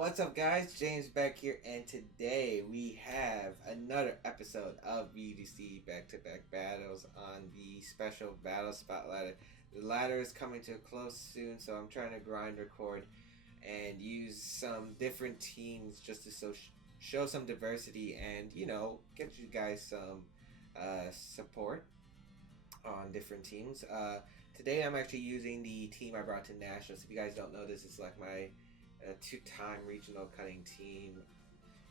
What's up, guys? James Baek here, and today we have another episode of VGC back-to-back battles on the special battle spot ladder. The ladder is coming to a close soon, so I'm trying to grind record and use some different teams just to show some diversity and, get you guys some support on different teams. Today I'm actually using the team I brought to Nationals. If you guys don't know, this is like my two-time regional cutting team,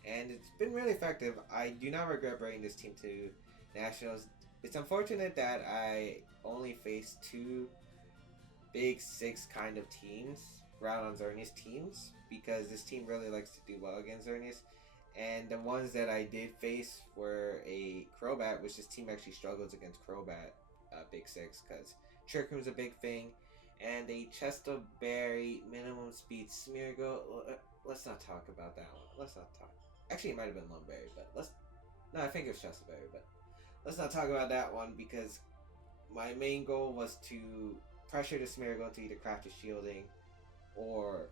and it's been really effective. I do not regret bringing this team to Nationals. It's unfortunate that I only faced two big six kind of teams, Groudon Xerneas teams, because this team really likes to do well against Xerneas. And the ones that I did face were a Crobat, which this team actually struggles against Crobat Big Six, because Trick Room's a big thing, and a Chesto Berry minimum speed Smeargle. Let's not talk about that one. Let's not talk. Actually, it might have been Lone Berry, but no, I think it was Chesto Berry, but let's not talk about that one because my main goal was to pressure the Smeargle to either Crafted Shielding or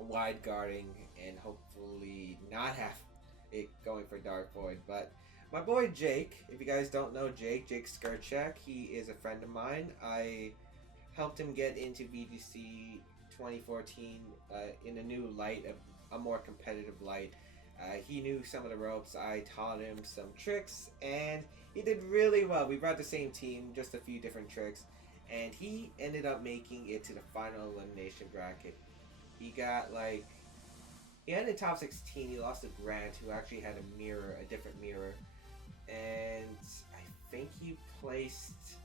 Wide Guarding and hopefully not have it going for Dark Void. But my boy Jake, if you guys don't know Jake Skirchak, he is a friend of mine. I helped him get into VGC 2014 in a new light, a more competitive light. He knew some of the ropes. I taught him some tricks, and he did really well. We brought the same team, just a few different tricks, and he ended up making it to the final elimination bracket. He had a top 16. He lost to Grant, who actually had a different mirror, and I think he placed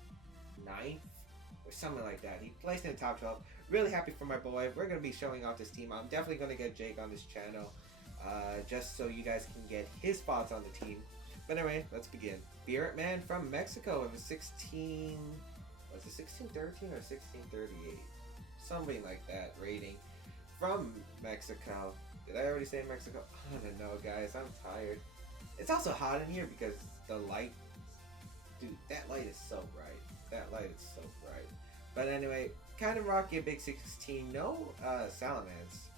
9th or something like that. He placed in the top 12. Really happy for my boy. We're going to be showing off this team. I'm definitely going to get Jake on this channel just so you guys can get his thoughts on the team. But anyway, let's begin. Spirit Man from Mexico with a 16... Was it 1613 or 1638? Something like that rating. From Mexico. Did I already say Mexico? I don't know, guys. I'm tired. It's also hot in here because the light... Dude, that light is so bright. That light is so bright. But anyway, kind of rocky a big 16. No Salamence,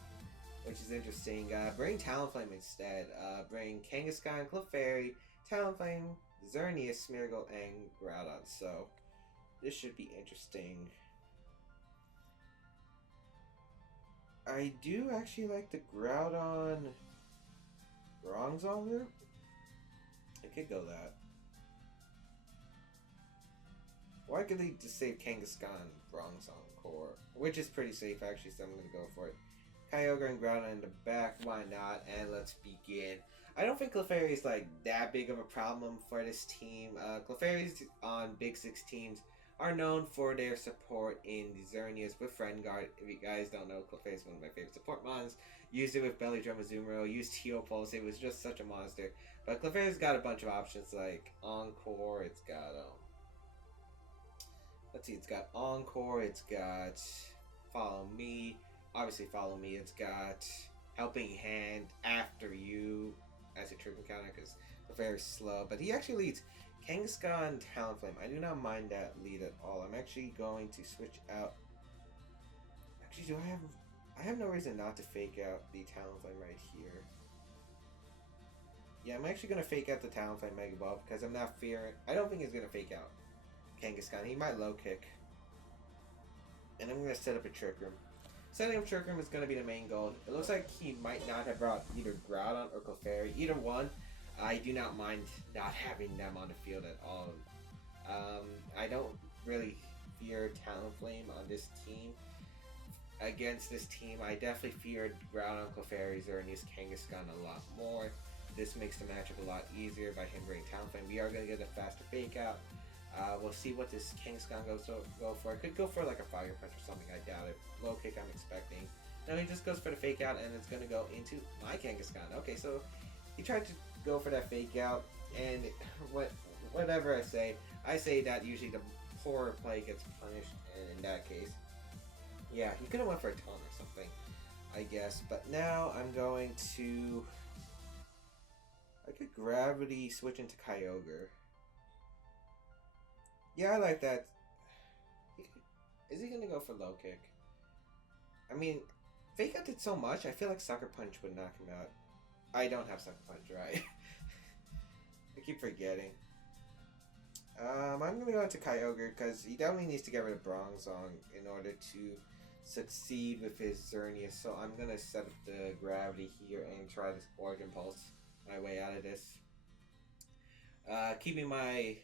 which is interesting. Bring Talonflame instead. Bring Kangaskhan, Clefairy, Talonflame, Xerneas, Smeargle, and Groudon. So this should be interesting. I do actually like the Groudon Bronzong route. I could go that. Or I could just save Kangaskhan Bronzong core, which is pretty safe actually, so I'm going to go for it. Kyogre and Groudon in the back, why not? And let's begin. I don't think Clefairy is like that big of a problem for this team. Clefairies on Big Six teams are known for their support in the Xerneas with Friend Guard. If you guys don't know, Clefairy is one of my favorite support mons. Used it with Belly Drum Azumarill, used Teopulse, it was just such a monster. But Clefairy's got a bunch of options like Encore, it's got let's see, it's got Encore, it's got Follow Me, obviously Follow Me, it's got Helping Hand After You as a trick encounter because Clefairy's slow, but he actually leads Kangaskhan Talonflame. I do not mind that lead at all. I'm actually going to switch out. Actually, I have no reason not to fake out the Talonflame right here. Yeah, I'm actually going to fake out the Talonflame Mega Ball because I'm not fearing. I don't think he's going to fake out Kangaskhan. He might low kick. And I'm going to set up a Trick Room. Setting up Trick Room is going to be the main goal. It looks like he might not have brought either Groudon or Clefairy. Either one. I do not mind not having them on the field at all. I don't really fear Talonflame on this team. Against this team, I definitely feared Groudon, Clefairy, Xerneas, Kangaskhan a lot more. This makes the matchup a lot easier by him bringing Talonflame. We are going to get a faster fake out. We'll see what this Kangaskhan go for. It could go for like a Fire Punch or something, I doubt it. Low kick I'm expecting. No, he just goes for the fake out and it's going to go into my Kangaskhan. Okay, so he tried to go for that fake out, and whatever I say that usually the poorer play gets punished, and in that case, yeah, he could have went for a taunt or something, I guess. But now I'm going to, I could Gravity switch into Kyogre. Yeah, I like that. Is he gonna go for low kick? I mean, Fake Out did so much, I feel like Sucker Punch would knock him out. I don't have Sucker Punch, right? I keep forgetting. I'm gonna go into Kyogre because he definitely needs to get rid of Bronzong in order to succeed with his Xerneas. So I'm gonna set up the gravity here and try this Origin Pulse my way out of this. Keeping my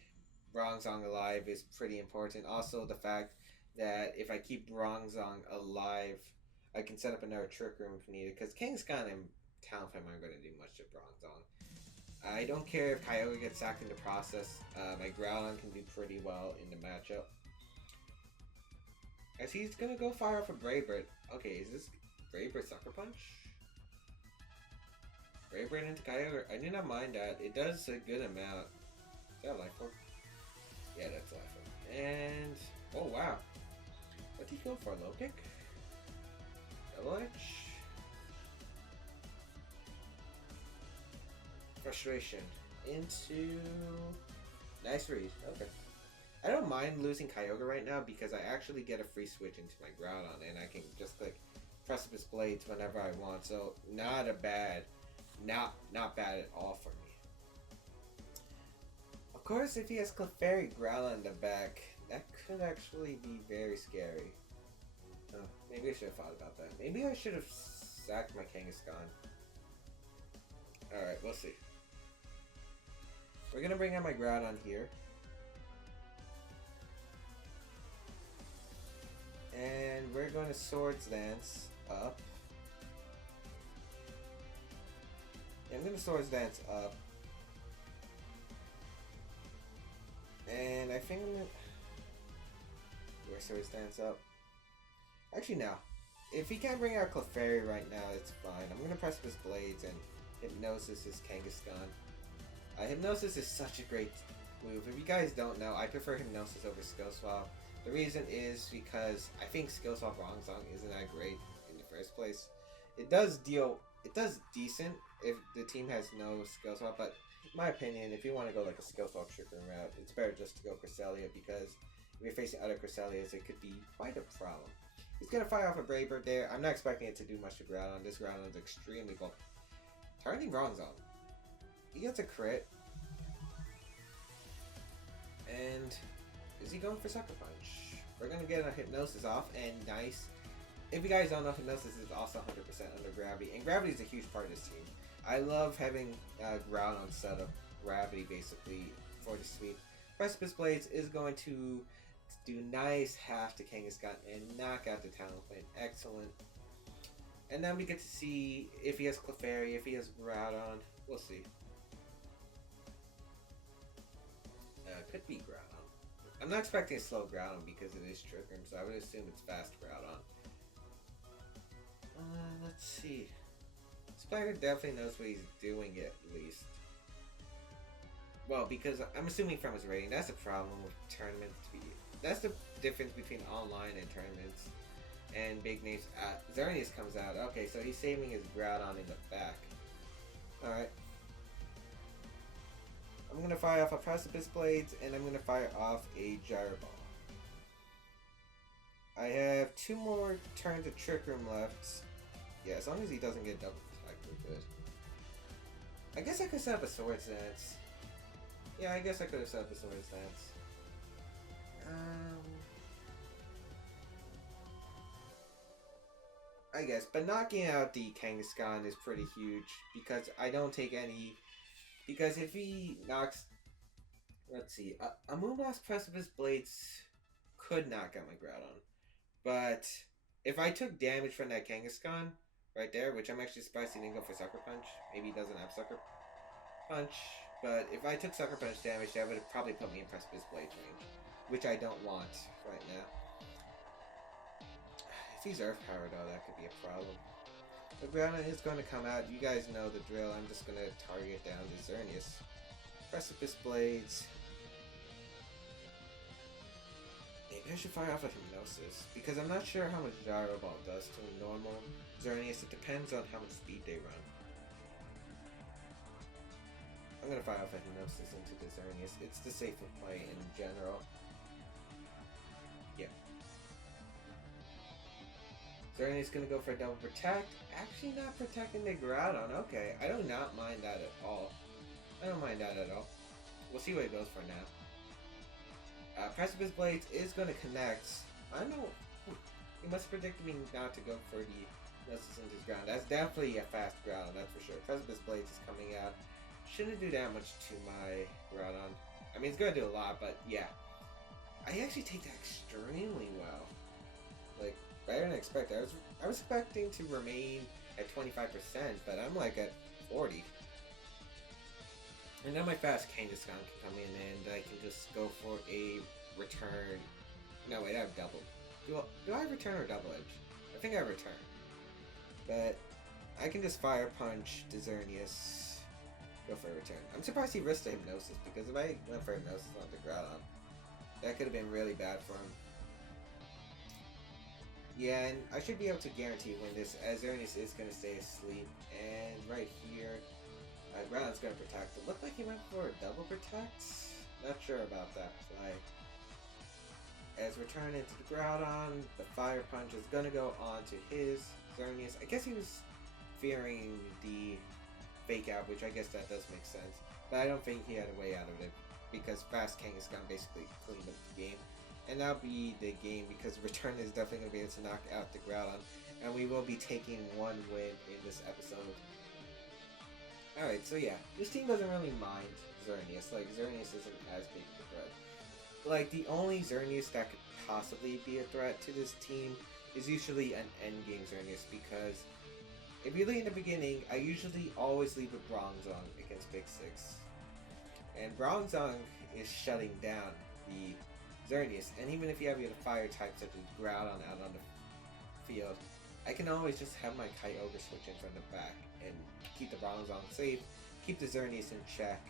Bronzong alive is pretty important. Also, the fact that if I keep Bronzong alive, I can set up another Trick Room if needed. Because Kangaskhan and Talonflame aren't going to do much to Bronzong. I don't care if Kyogre gets sacked in the process. My Groudon can do pretty well in the matchup. As he's going to go fire off a Brave Bird. Okay, is this Brave Bird Sucker Punch? Brave Bird into Kyogre. I do not mind that. It does a good amount. Is that Life Orb? Yeah, that's Life Orb. And... oh, wow. What did he go for? Low kick? Double edge? Frustration. Into... nice read. Okay. I don't mind losing Kyogre right now because I actually get a free switch into my Groudon and I can just click Precipice Blades whenever I want. So, not a bad... Not bad at all for me. Of course, if he has Clefairy Growl in the back, that could actually be very scary. Oh, maybe I should have thought about that. Maybe I should have sacked my Kangaskhan. Alright, we'll see. We're gonna bring out my Groudon here. And we're going to Swords Dance up. I'm going to Swords Dance up. And I think I'm going to... where Swords Dance up? Actually, no. If he can't bring out Clefairy right now, it's fine. I'm going to Precipice Blades and Hypnosis his Kangaskhan. Hypnosis is such a great move. If you guys don't know, I prefer Hypnosis over Skill Swap. The reason is because I think Skill Swap Bronzong isn't that great in the first place. It does decent if the team has no Skill Swap, but in my opinion, if you want to go like a Skill Swap Trick Room route, it's better just to go Cresselia because if you're facing other Cresselias, it could be quite a problem. He's going to fire off a Brave Bird there. I'm not expecting it to do much to Groudon. This Groudon is extremely bulky. Targeting Bronzong. He gets a crit. And is he going for Sucker Punch? We're going to get a Hypnosis off, and nice. If you guys don't know, Hypnosis is also 100% under Gravity, and Gravity is a huge part of this team. I love having Groudon set up Gravity, basically, for the sweep. Precipice Blades is going to do nice half to Kangaskhan and knock out the Talonflame. Excellent. And then we get to see if he has Clefairy, if he has Groudon. We'll see. Could be Groudon. I'm not expecting a slow Groudon because it is Trick Room, so I would assume it's fast Groudon. Let's see. This player definitely knows what he's doing at least. Well, because I'm assuming from his rating, that's the problem with tournaments. That's the difference between online and tournaments and big names. Xerneas comes out. Okay, so he's saving his Groudon in the back. Alright. I'm going to fire off a Precipice Blades, and I'm going to fire off a Gyro Ball. I have 2 more turns of Trick Room left. Yeah, as long as he doesn't get double attacked, we're good. I guess I could set up a Swords Dance. Yeah, I guess I could have set up a Swords Dance. I guess, but knocking out the Kangaskhan is pretty huge because I don't take any... Because if he knocks... Let's see. A Moonblast Precipice Blades could knock out my Groudon. But if I took damage from that Kangaskhan right there, which I'm actually surprised he didn't go for Sucker Punch. Maybe he doesn't have Sucker Punch. But if I took Sucker Punch damage, that would have probably put me in Precipice Blades range. Which I don't want right now. If he's Earth Power though, that could be a problem. The Groudon is going to come out. You guys know the drill. I'm just going to target down the Xerneas. Precipice Blades. Maybe I should fire off a Hypnosis. Because I'm not sure how much Gyro Ball does to a normal Xerneas. It depends on how much speed they run. I'm going to fire off a Hypnosis into the Xerneas. It's the safer play in general. Yeah. Xerneas gonna go for a double protect. Actually not protecting the Groudon. Okay, I do not mind that at all. I don't mind that at all. We'll see what it goes for now. Precipice Blades is gonna connect. I don't know. He must predict me not to go for the Gnosis into his ground. That's definitely a fast Groudon, that's for sure. Precipice Blades is coming out. Shouldn't do that much to my Groudon. I mean, it's gonna do a lot, but yeah. I actually take that extremely well. Like, better than expected. I was expecting to remain at 25%, but I'm like at 40. And now my fast Kangaskhan can come in and I can just go for a return. No, wait, I have double. Do I return or double edge? I think I return. But I can just Fire Punch the Xerneas. Go for a return. I'm surprised he risked the Hypnosis, because if I went for Hypnosis on the Groudon, that could have been really bad for him. Yeah, and I should be able to guarantee when this Xerneas is going to stay asleep. And right here, Groudon's going to protect. It looked like he went for a double protect. Not sure about that play. As we're turning into the Groudon, the Fire Punch is going to go on to his Xerneas. I guess he was fearing the Fake Out, which I guess that does make sense. But I don't think he had a way out of it, because Fast Kangaskhan basically cleaned up the game. And that'll be the game, because Return is definitely going to be able to knock out the Groudon. And we will be taking one win in this episode. Alright, so yeah, this team doesn't really mind Xerneas. Like, Xerneas isn't as big of a threat. Like, the only Xerneas that could possibly be a threat to this team is usually an endgame Xerneas, because if you lead in the beginning, I usually always leave with Bronzong against Big Six. And Bronzong is shutting down the Xerneas, and even if you have your fire type such as Groudon out on the field, I can always just have my Kyogre switch in from the back and keep the Bronzong safe, keep the Xerneas in check.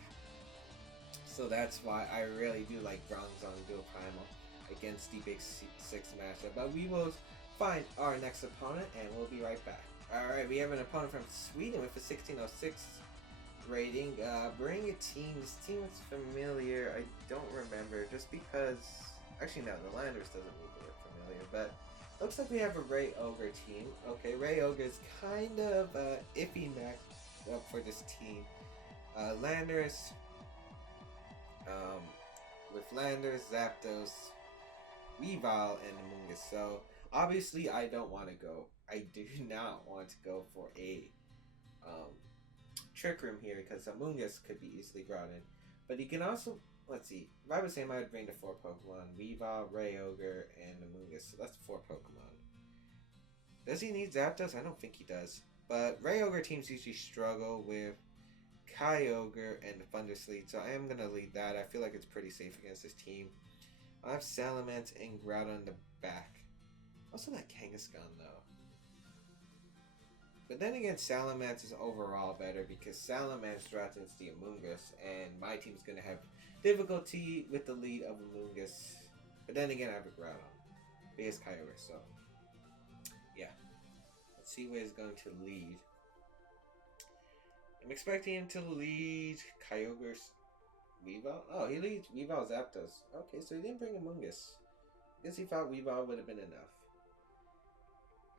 So that's why I really do like Bronzong Dual Primal against the Big Six matchup. But we will find our next opponent, and we'll be right back. Alright, we have an opponent from Sweden with a 1606 rating. Bring a team. This team is familiar. I don't remember, just because... Actually, no, the Landers doesn't really look familiar, but looks like we have a Rayogre team. Okay, Rayogre is kind of iffy matchup for this team. Landers, with Landers, Zapdos, Weavile, and Amoonguss. So obviously, I don't want to go. I do not want to go for a Trick Room here, because Amoonguss could be easily brought in. But you can also, let's see, if I was saying I would bring the 4 Pokemon, Weavile, Rayogre, and Amoonguss. So that's 4 Pokemon. Does he need Zapdos? I don't think he does. But Rayogre teams usually struggle with Kyogre and Thunder Sleet, so I am going to lead that. I feel like it's pretty safe against this team. I have Salamence and Groudon in the back. Also that Kangaskhan though. But then again, Salamence is overall better, because Salamence threatens the Amoonguss, and my team's going to have difficulty with the lead of Amoonguss. But then again, I have a Groudon. Because Kyogre, so yeah. Let's see where he's going to lead. I'm expecting him to lead Kyogre's Weavile. Oh, he leads Weavile Zapdos. Okay, so he didn't bring Amoonguss. I guess he thought Weavile would have been enough.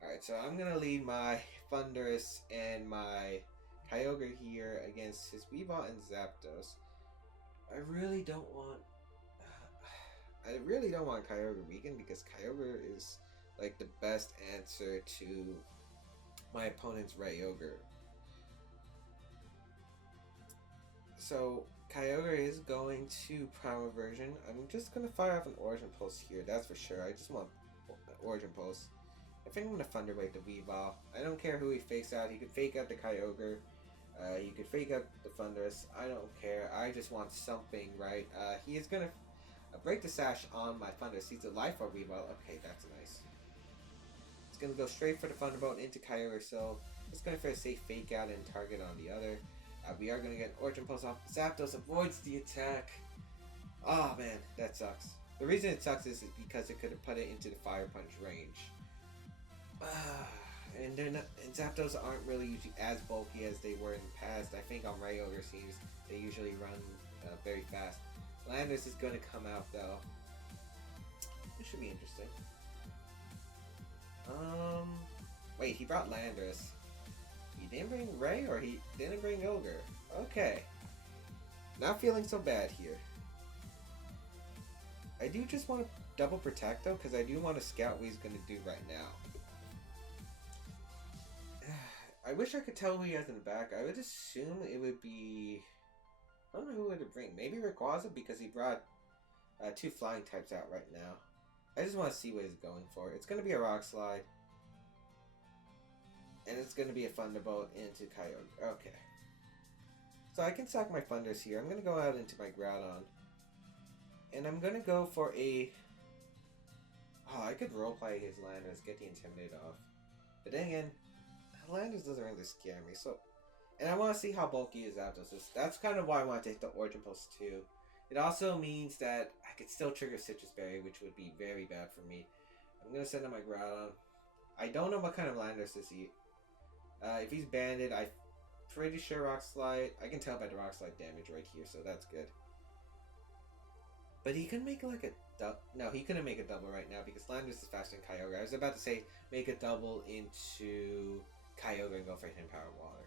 Alright, so I'm going to lead my Thundurus and my Kyogre here against his Weavile and Zapdos. I really don't want Kyogre weakened, because Kyogre is like the best answer to my opponent's Rayogre. So Kyogre is going to Primal version. I'm just going to fire off an Origin Pulse here, that's for sure. I just want an Origin Pulse. I think I'm going to Thunder Wave the Weavile. I don't care who he fakes out. He could fake out the Kyogre. He could fake out the Thundurus. I don't care. I just want something, right? He is going to break the sash on my Thundurus. He's a Life Orb Weavile. Okay, that's nice. It's going to go straight for the Thunderbolt into Kyogre, so it's going for a safe fake out and target on the other. We are going to get an Origin Pulse off. Zapdos avoids the attack. Oh man, that sucks. The reason it sucks is because it could have put it into the Fire Punch range. And Zapdos aren't really usually as bulky as they were in the past. I think on Rayogre teams, they usually run very fast. Landers is going to come out though. This should be interesting. Wait, he brought Landorus. He didn't bring Ray, or he didn't bring Ogre. Okay. Not feeling so bad here. I do just want to double protect though, because I do want to scout what he's going to do right now. I wish I could tell who he has in the back. I would assume it would be... I don't know who it would bring. Maybe Rayquaza, because he brought 2 flying types out right now. I just want to see what he's going for. It's going to be a Rock Slide. And it's going to be a Thunderbolt into Kyogre. Okay. So I can sack my Thunders here. I'm going to go out into my Groudon. And I'm going to go for a... Oh, I could roleplay his Landorus, get the Intimidate off. But then again, Landorus doesn't really scare me. So, and I want to see how bulky his Zapdos is. That's kind of why I want to take the Origin Pulse too. It also means that I could still trigger Citrus Berry, which would be very bad for me. I'm going to send out my Groudon. I don't know what kind of Landorus is he. If he's banded, I'm pretty sure Rock Slide. I can tell by the Rock Slide damage right here, so that's good. But he could make like a double. No, he couldn't make a double right now because Landorus is faster than Kyogre. I was about to say make a double into Kyogre and go for Hidden Power Water.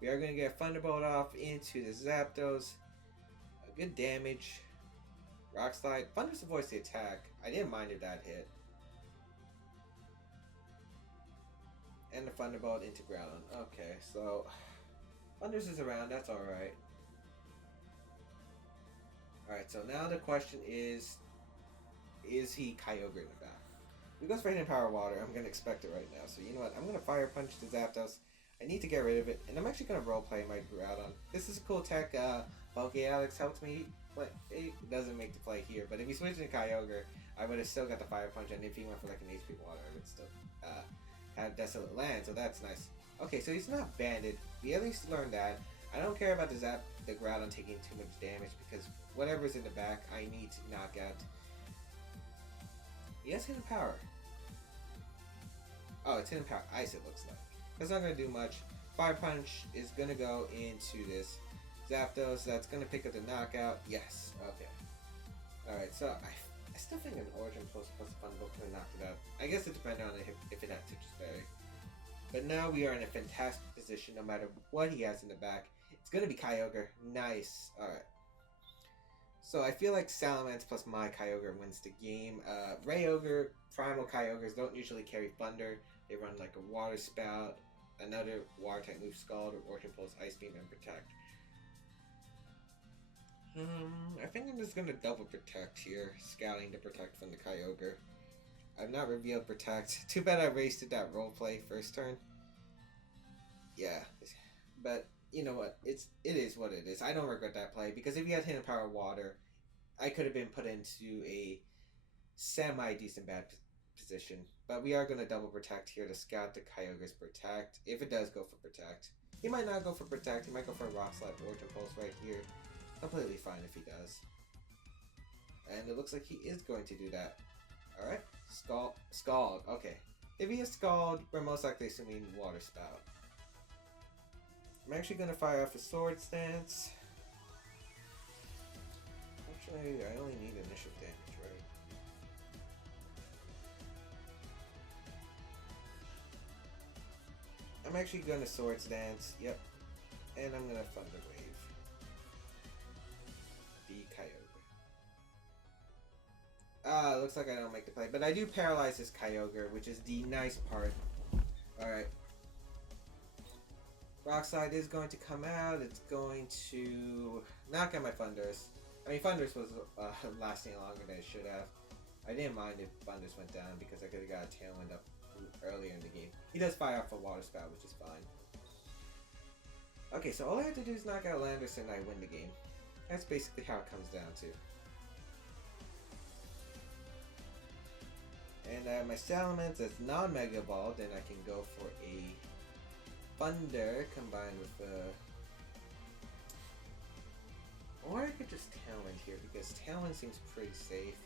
We are going to get Thunderbolt off into the Zapdos. A good damage. Rock Slide. Thunderous avoids the attack. I didn't mind if that hit. And the Thunderbolt into Groudon. Okay, so Thunders is around. That's alright. Alright, so now the question is he Kyogre in the back? If he goes for Hidden Power Water, I'm going to expect it right now. So you know what? I'm going to Fire Punch the Zapdos. I need to get rid of it. And I'm actually going to roleplay my Groudon. This is a cool tech. Bulky Alex helped me. But it doesn't make the play here. But if he switched to Kyogre, I would have still got the Fire Punch. And if he went for like an HP Water, I would still have Desolate Land. So that's nice. Okay, so he's not banded. We at least learned that. I don't care about the Groudon taking too much damage because whatever's in the back, I need to knock out. He has Hidden Power. Oh, it's Hidden Power Ice, it looks like. That's not going to do much. Fire Punch is going to go into this Zapdos. That's going to pick up the knockout. Yes. Okay. Alright, so I still think an Origin Pulse plus Thunderbolt could have knocked it out. I guess it depends on if it had Citrus Berry. But now we are in a fantastic position no matter what he has in the back. It's going to be Kyogre. Nice. Alright. So I feel like Salamence plus my Kyogre wins the game. Rayogre, Primal Kyogres don't usually carry Thunder. They run like a Water Spout, another Water type move, Scald, or Origin Pulse, Ice Beam, and Protect. I think I'm just going to double Protect here, scouting to Protect from the Kyogre. I've not revealed Protect. Too bad I wasted that roleplay first turn. Yeah, but you know what? It is what it is. I don't regret that play because if he had Hidden Power Water, I could have been put into a semi-decent bad position. But we are going to double Protect here to scout the Kyogre's Protect. If it does go for Protect. He might not go for Protect. He might go for a Rock Slide Origin Pulse right here. Completely fine if he does. And it looks like he is going to do that. Alright. Scald. Okay. If he is Scald, we're most likely assuming Water Spout. I'm actually going to fire off a Swords Dance. Actually, I only need initial damage, right? I'm actually going to Swords Dance, yep. And I'm going to Thunder Wave. The Kyogre. Looks like I don't make the play. But I do paralyze this Kyogre, which is the nice part. Alright. Rock Slide is going to come out. It's going to knock out my Thunders. I mean, Thunders was lasting longer than it should have. I didn't mind if Thunders went down because I could have got a Tailwind up earlier in the game. He does fire off a Water Spout, which is fine. Okay, so all I have to do is knock out Landorus and I win the game. That's basically how it comes down to. And my Salamence is non-Mega Ball, then I can go for a Thunder combined with or I could just Tailwind here because Tailwind seems pretty safe.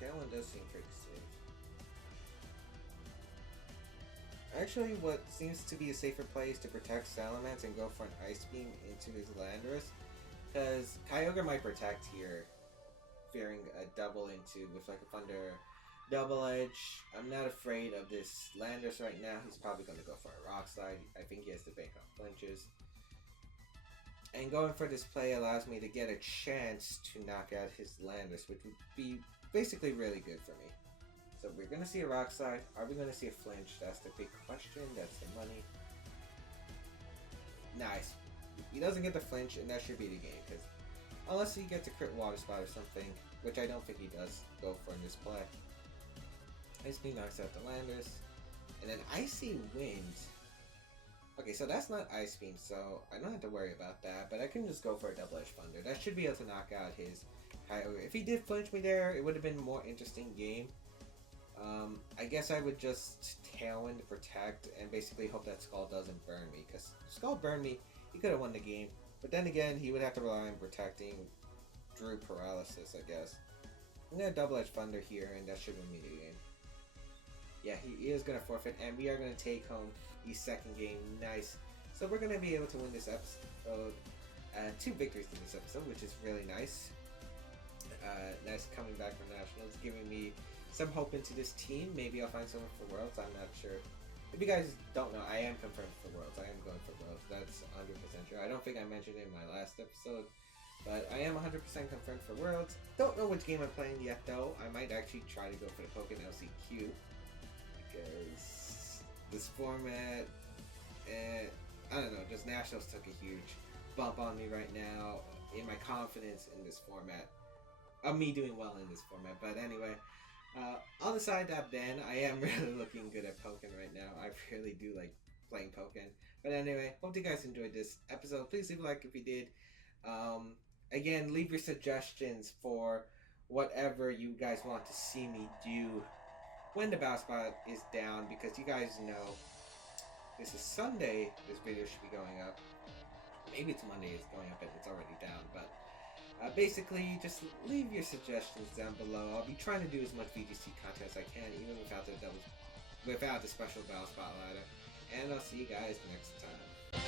Tailwind does seem pretty safe. Actually, what seems to be a safer play is to protect Salamence and go for an Ice Beam into his Landorus. Because Kyogre might Protect here fearing a double into with like a Thunder Double Edge. I'm not afraid of this Landers right now. He's probably going to go for a Rock Slide. I think he has the bank on flinches. And going for this play allows me to get a chance to knock out his Landers, which would be basically really good for me. So we're going to see a Rock Slide. Are we going to see a flinch? That's the big question. That's the money. Nice. He doesn't get the flinch, and that should be the game. Because unless he gets a crit Water Spot or something, which I don't think he does go for in this play. Ice Beam knocks out the Landers. And then Icy Wind. Okay, so that's not Ice Beam, so I don't have to worry about that. But I can just go for a Double Edge Thunder. That should be able to knock out his Rayogre. If he did flinch me there, it would have been a more interesting game. I guess I would just Tailwind to protect and basically hope that Skull doesn't burn me. Because Skull burned me, he could have won the game. But then again, he would have to rely on protecting Drew Paralysis, I guess. I'm going to Double Edge Thunder here, and that should win me the game. Yeah, he is going to forfeit, and we are going to take home the second game. Nice. So we're going to be able to win this episode. 2 victories in this episode, which is really nice. Nice coming back from Nationals, giving me some hope into this team. Maybe I'll find someone for Worlds, I'm not sure. If you guys don't know, I am confirmed for Worlds. I am going for Worlds. That's 100% sure. I don't think I mentioned it in my last episode, but I am 100% confirmed for Worlds. Don't know which game I'm playing yet, though. I might actually try to go for the Pokken LCQ, because this format, I don't know, just Nationals took a huge bump on me right now in my confidence in this format. Of me doing well in this format, but anyway. On the side that then, I am really looking good at Pokken right now. I really do like playing Pokken. But anyway, hope you guys enjoyed this episode. Please leave a like if you did. Again, leave your suggestions for whatever you guys want to see me do when the Battle Spot is down, because you guys know this is Sunday. This video should be going up. Maybe it's Monday it's going up and it's already down, but basically, just leave your suggestions down below. I'll be trying to do as much VGC content as I can, even without the special Battle Spot ladder. And I'll see you guys next time.